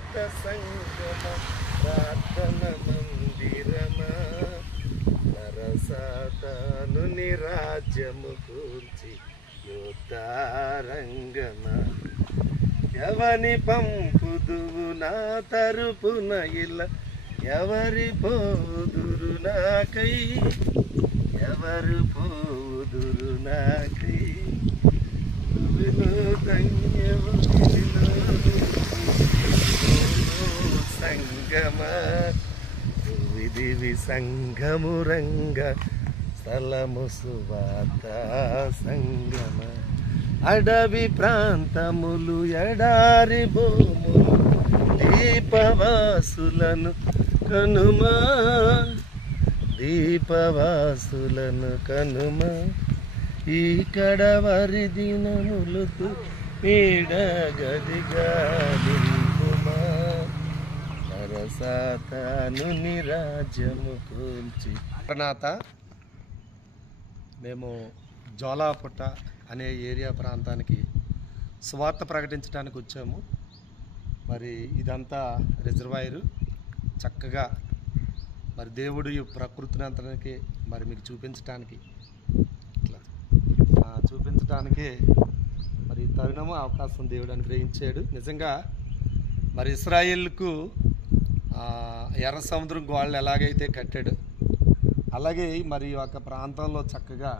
రక్త సంగమ ప్రార్థన మందిరమా నరసాతాను నిరాజ్యము కూర్చి యుద్ధారంగమా ఎవని పంపుదువు నా తరపున ఇలా ఎవరి పోదురు నాకై ఎవరు పోదురు నాకై సంగమ విధివి సంగము రంగ స్థలము సువాత సంగమ అడవి ప్రాంతములు ఎడారి భూములు దీపవాసులను కనుమా దీపవాసులను కనుమా ఈ కడవరి దినములకు పీడ గదిగా నింపుమా నరసాతాను నిరాజ్యము కూల్చి. నాత మేము జోలాపుట్ట అనే ఏరియా ప్రాంతానికి సువార్త ప్రకటించడానికి వచ్చాము. మరి ఇదంతా రిజర్వాయరు చక్కగా మరి దేవుడు ఈ ప్రకృతిని అంతడానికి మరి మీకు చూపించడానికి మరి తరుణము అవకాశం దేవుడు అనుగ్రహించాడు. నిజంగా మరి ఇశ్రాయేలుకు ఎర్ర సముద్రం గోడలు ఎలాగైతే కట్టాడు అలాగే మరి ఒక ప్రాంతంలో చక్కగా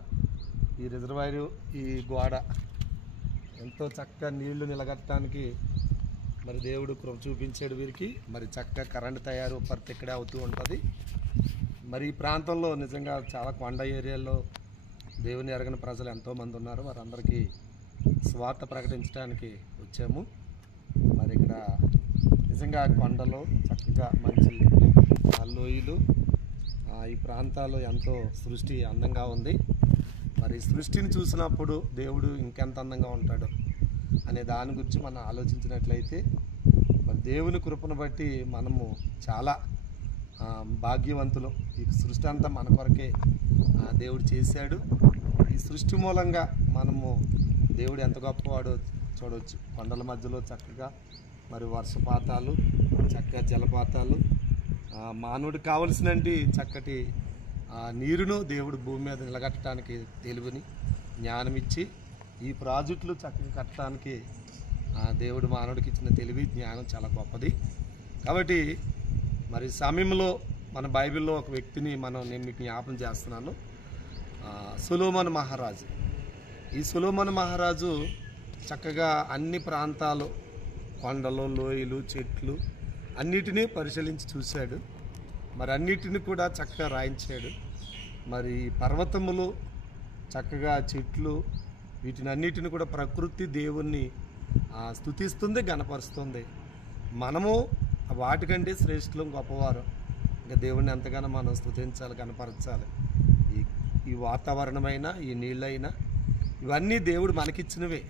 ఈ రిజర్వాయరు ఈ గోడ ఎంతో చక్కగా నీళ్లు నిలగట్టడానికి మరి దేవుడు కృప చూపించాడు వీరికి. మరి చక్కగా కరెంటు తయారు ఉత్పత్తి ఇక్కడే అవుతూ ఉంటుంది. మరి ఈ ప్రాంతంలో నిజంగా చాలా కొండ ఏరియాల్లో దేవుని ఎరగని ప్రజలు ఎంతోమంది ఉన్నారు. వారందరికీ స్వార్థ ప్రకటించడానికి వచ్చాము. మరి ఇక్కడ నిజంగా కొండలో చక్కగా మంచి లోయలు ఈ ప్రాంతాల్లో ఎంతో సృష్టి అందంగా ఉంది. మరి సృష్టిని చూసినప్పుడు దేవుడు ఇంకెంత అందంగా ఉంటాడు అనే దాని గురించి మనం ఆలోచించినట్లయితే మరి దేవుని కృపను బట్టి మనము చాలా భాగ్యవంతులు. ఈ సృష్టి అంతా మన కొరకే దేవుడు చేశాడు. ఈ సృష్టి మూలంగా మనము దేవుడు ఎంత గొప్పవాడో చూడవచ్చు. కొండల మధ్యలో చక్కగా మరి వర్షపాతాలు, చక్కగా జలపాతాలు, మానవుడికి కావలసినటువంటి చక్కటి నీరును దేవుడు భూమి మీద నిలగట్టడానికి తెలివిని జ్ఞానం ఇచ్చి ఈ ప్రాజెక్టులు చక్కగా కట్టడానికి దేవుడు మానవుడికి ఇచ్చిన తెలివి జ్ఞానం చాలా గొప్పది. కాబట్టి మరి సమయంలో మన బైబిల్లో ఒక వ్యక్తిని నేను మీకు జ్ఞాపం చేస్తున్నాను. సొలొమోను మహారాజు. ఈ సొలొమోను మహారాజు చక్కగా అన్ని ప్రాంతాలు, కొండలు, లోయలు, చెట్లు అన్నిటినీ పరిశీలించి చూశాడు. మరి అన్నిటిని కూడా చక్కగా రాయించాడు. మరి పర్వతములు, చక్కగా చెట్లు, వీటిని అన్నిటిని కూడా ప్రకృతి దేవుణ్ణి స్తుతిస్తుంది, గణపరుస్తుంది. మనము వాటికంటే శ్రేష్ఠులు, గొప్పవారు. ఇంకా దేవుణ్ణి ఎంతగానో మనం స్తుతించాలి, గణపరచాలి. ఈ వాతావరణమైనా, ఈ నీళ్ళైనా ఇవన్నీ దేవుడు మనకిచ్చినవే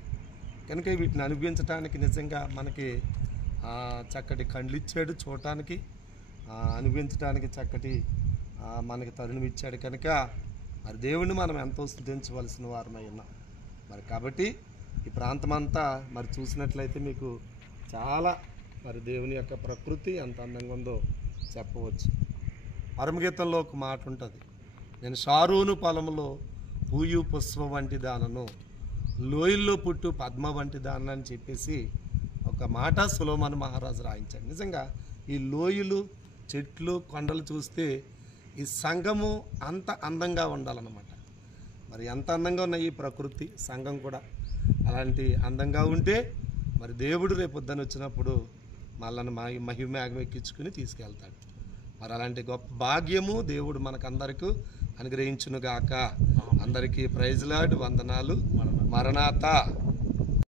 కనుక వీటిని అనుభవించడానికి నిజంగా మనకి చక్కటి కండ్లు ఇచ్చాడు, చూడటానికి, అనుభవించడానికి చక్కటి మనకి తరుణం ఇచ్చాడు. కనుక మరి దేవుణ్ణి మనం ఎంతో స్తుతించవలసిన వారమై ఉన్నాం. మరి కాబట్టి ఈ ప్రాంతం అంతా మరి చూసినట్లయితే మీకు చాలా మరి దేవుని యొక్క ప్రకృతి ఎంత అందంగా ఉందో చెప్పవచ్చు. పరమగీతంలో ఒక మాట ఉంటుంది, నేను షారూను పొలంలో పూయు పుష్ప వంటి దానను, లోయల్లో పుట్టు పద్మ వంటి దానని అని చెప్పేసి ఒక మాట సొలొమోను మహారాజు రాయించాడు. నిజంగా ఈ లోయలు, చెట్లు, కొండలు చూస్తే ఈ సంఘము అంత అందంగా ఉండాలన్నమాట. మరి ఎంత అందంగా ఉన్న ఈ ప్రకృతి, సంఘం కూడా అలాంటి అందంగా ఉంటే మరి దేవుడు రేపొద్దున వచ్చినప్పుడు మళ్ళీ మహిమేఘం ఎక్కించుకుని తీసుకెళ్తాడు. మరి అలాంటి గొప్ప భాగ్యము దేవుడు మనకందరికీ అనుగ్రహించునుగాక. అందరికీ ప్రైజ్ లార్డ్, వందనాలు, మరణాత.